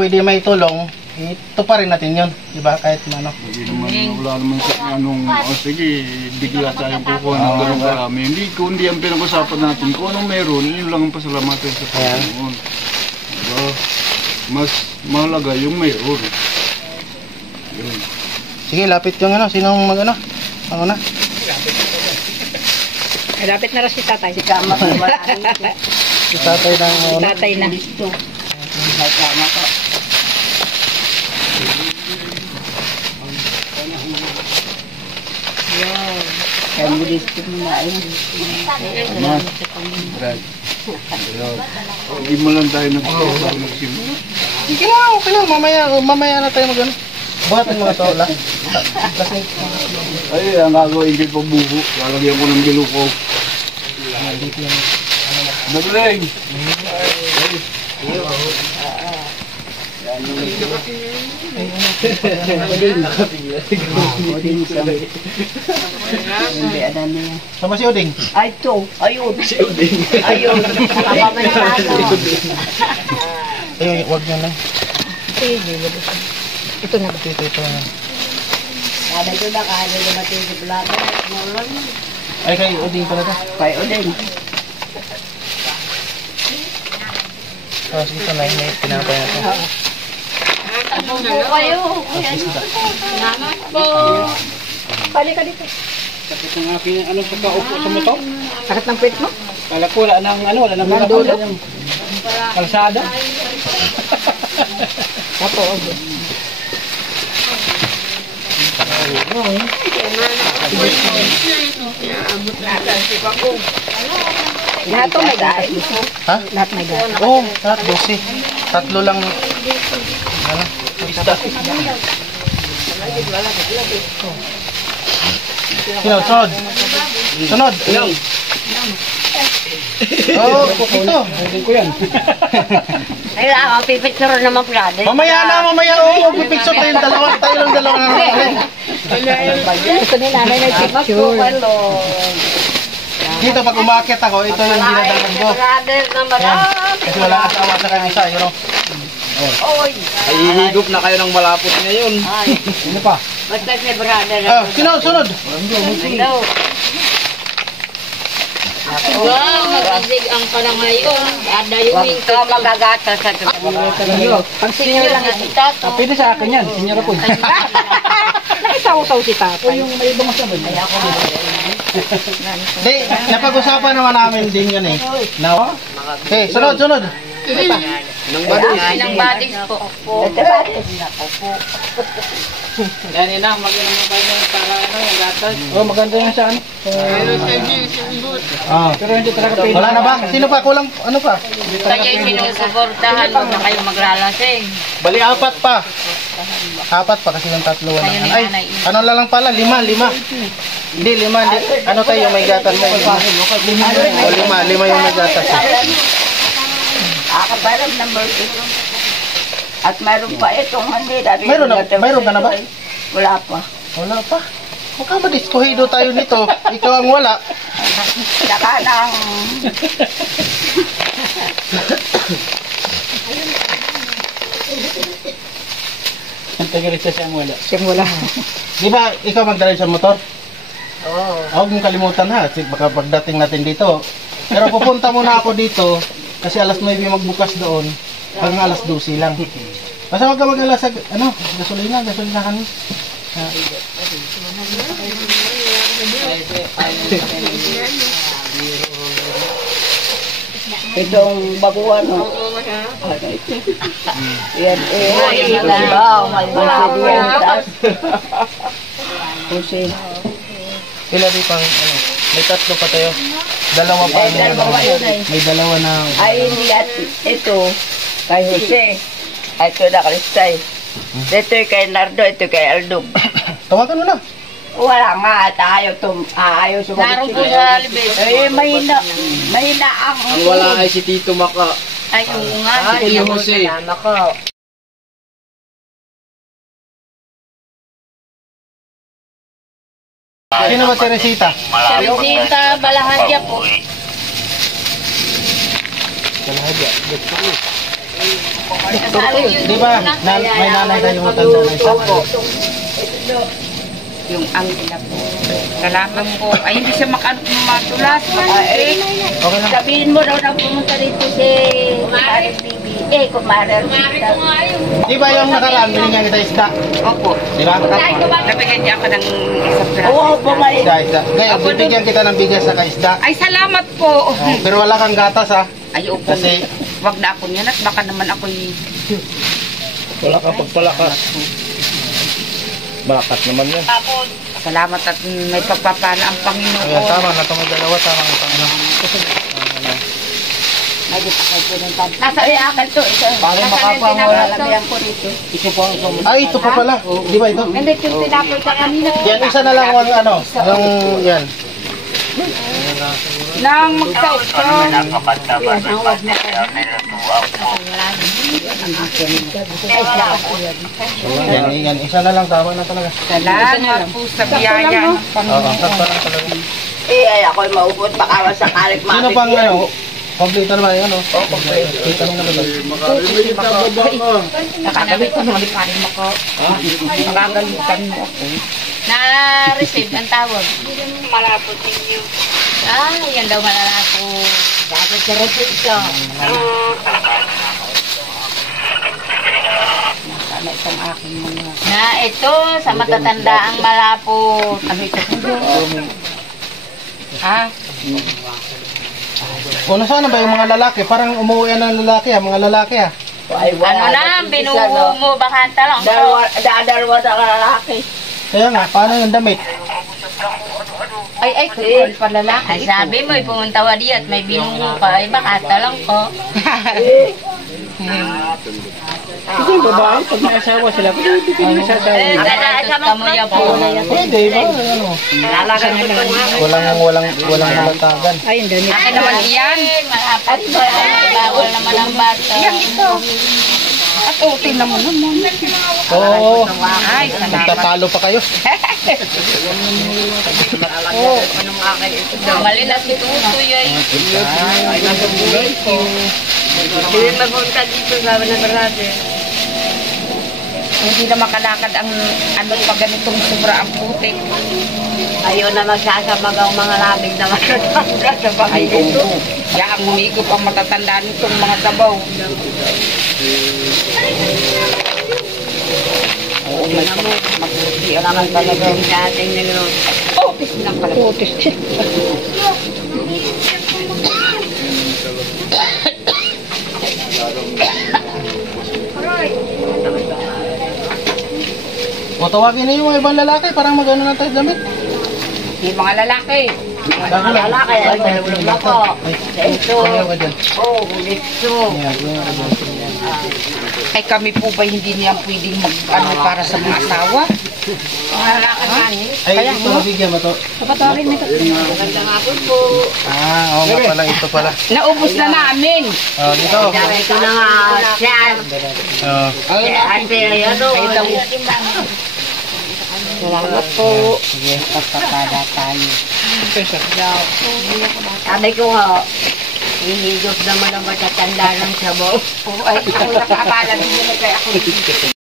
Pwede may tulong, ito pa rin natin yun, di ba? Kahit ano. Hindi naman, wala naman sa anong, sige, bigla tayong kukuha ng ganun karami. Hindi ang pinag-usapan natin. Kung anong meron, yun lang ang pasalamatan sa Panginoon. Diba? Mas mahalaga yung meron. Yun. Sige, lapit yung ano, sinong mag-ano? Ako na. Lapit na rin si tatay. Si Kama ko wala. Si tatay na. Si tatay na. May Kama ko. Kaya mo gusto mo na yun. Hindi mo lang tayo nagsimula. Sige lang, okay lang. Mamaya na tayo mag-ano. Buhatin mga tao lang. Ay, ang gagawin kayo pagbuho. Lalagyan ko ng giluko. Naguleng! Sama si Oding. Ay, ito. Ayun. Si Uding. Ayun. Ay, wag nyo na. Ito na ba? Ito na. Kada ito na, kada ito na ito si Plato. Ay, kay Oding pala ito. Kay Uding. Tapos ito na, may pinapay natin. Ano po kayo? Salamat po. Balik ka dito. Sakit ng aking ano sa kaupo sa motor. Sakit ng pit mo? Kala ko wala nang ano, wala nang dulo. Kalsada. Opo, opo. Lahat to may gatas. Ha? Lahat may gatas. Oo, lahat 12. Tatlo lang. Ano? Isda. Sunod. Sunod. Oh, ito. Hindi ko yan. Ay, pipicture naman brother. Mamaya. Oo, pipicture tayo yung dalawa. Tayo lang dalawa na natin. Gusto ni nanay may picture. Dito pag umakit ako, ito yung dinadagan ko. Brother naman. Yan. Kasi wala asawa sa kanya isa, yun o. Oy. Ay, hihigop na kayo ng malapot ngayon. Ay. Ano pa? Basta si brother. Sunod. Hello. Wow, mag-isig ang pala ngayon. Adayuin Ito magagata sa ito. Pag senior lang si Tato. Pwede sa akin yan, senyor ako. Nakisaw-saw si Tatay. Yung may ibang masabi. Di, napag-usapan naman namin din yan eh. No? Okay, sunod. Nang badis. Ng badis po. Ito batis. Yan yun na, mag-inang mabay na para ano, yung gatas. Oh, maganda yan sa ano. Pero hindi talaga pwede. Wala na ba? Sino pa? Kulang, ano pa? Kaya yung sinusuportahan, huwag na kayong maglalasing. Bali, 4 pa. 4 pa kasi yung 3 wala. Ay, ano lang pala, 5. Hindi, 5. Ano tayo may gatas tayo? 5 yung may gatas. Akabarang number 2. At mayroon pa itong hindi. Mayroon ka na ba? Wala pa. Wala pa. Mukha ba diskuhido tayo nito? Ikaw ang wala. Saka ng... Ang tagalit sa siyang wala. Siyang wala. Di ba ikaw magdala sa motor? Oo. Huwag mong kalimutan ha. Baka pagdating natin dito. Pero pupunta muna ako dito. Kasi alas 9 magbukas doon. Hanggang alas 12 lang. Basta wag ka mag-alas sa gasolina kami. Itong baguhan, no? Yan, may busi. Busi. Sila di pang may 3 pa tayo. 2 pa may 2 na. Ay, hindi at ito, kay Jose. Ay, ito na Kristay. Ito kay Nardo, ito kay Aldo. Tawagan mo na. Wala nga at ayaw sumagot. Naroon po sa libet. Eh, mahina ang... Ang wala ay si Tito Maka. Ay, oo nga. Ay, Iyo, naku, Jose. salamat ko. Sino ba si Resita? Teresita Balahadya po. Di ba? May nanay kayong matanda na isa? Yung ang ina po. Salamat po. Ay, hindi siya matulas. Okay lang. Sabihin mo daw na pumunta dito si Kumare Bibi. Kumare Rosita. Di ba yung nakaraan, binigyan kita isda? Opo. Di ba? Nabigyan niya ako ng isang piraso. Oo, bumalik. Isda. Ngayon, bibigyan kita ng bigas sa kaisda. Ay, salamat po. Oh, pero wala kang gatas ha. Ay, opo. Kasi Wag na ako niyan at baka naman ako'y... Wala ka pagpalakas. Bakat naman yan. Salamat at may pagpapala ang ayan, Panginoon. tama na itong dalawa, tama na itong ano. Ay, di pa kayo pinuntan. Nasa akin to. Paano makapawala lang yan po rito. Ito po ang sumunod. Ay, ito pa pala. Di ba ito? Hindi, yung tinapoy ka kanina. Yan, isa na lang ang ano. Yung yan. Nang magsaot ka. Yan, isa na lang. Tama na talaga. Salamat po sa biyaya ng Oo, Panginoon. sakto lang talaga. Ay, ako'y maupot. Baka sakalit Sino pang ano? Kompleto naman yun, no? Oo, kompleto. Kita mo naman. Nakagalitan mo, parin mo ko. Nakagalitan mo ako. Na-receive ang tawag. Malapot ninyo. Ah, yan daw malalapo. Dapat sa Rosita. Sana itong aking mga... Na ito, sa matatanda ang malapot. Ano ito? Ha? Kung nasaan na ba yung mga lalaki? Parang umuwi ng lalaki, mga lalaki ah. Ay, Ano na, binuho mo, baka talong ko. Dalawa na lalaki. Kaya nga, paano yung damit? Ay, kung palalaki. Ay, sabi mo, pumunta wa di at may binuho ka. Ay, baka talong ko. Kasi yung babae, pag may asawa sila, hindi ko yung sasawa. Eh, dalatot ka mo ya po. Pwede ba? Ano? Lalagan ko ito nga. Walang halatagan. Ay, hindi. Akin naman iyan. Malapot ba? Bawal naman ang bata. At tingnan mo naman. Oo. Ay, salamat. Magtatalo pa kayo. Malinas ito tuyoy. Hindi mapunta dito sa Navarrete. Hindi na makalakad ang ano pa ganitong sobra ang putik. Ayaw na magsasamag ang mga lamig na matatanda sa Ay, pagkain. oo. Kaya ang humigop ang matatanda nitong mga sabaw. Oo, may mabuti ang mga talaga. Sa ating niluto. Otis lang pala. Putis. O tawagin niyo yung mga ibang lalaki, parang magano na tayo damit. Yung mga lalaki. Lalaki, ay, nalulog ako. Ito. Kumayaw ka dyan. Oh, ito. Ayan, kumayaw ka dyan. Ay kami po ba hindi niya pwedeng mag-ano para sa mga asawa? Ay, ito nabigyan mo to. Magandang hapon po. Oo nga pala, ito pala. Naubos na namin. Dito. Ito na nga siya. Ate, ano? Salamat po. Sige. Pagpapada tayo. Sabi ko nga, hihigop naman ang matatanda ng sabaw. Ay, ikaw nakakabala din yun. Kaya ako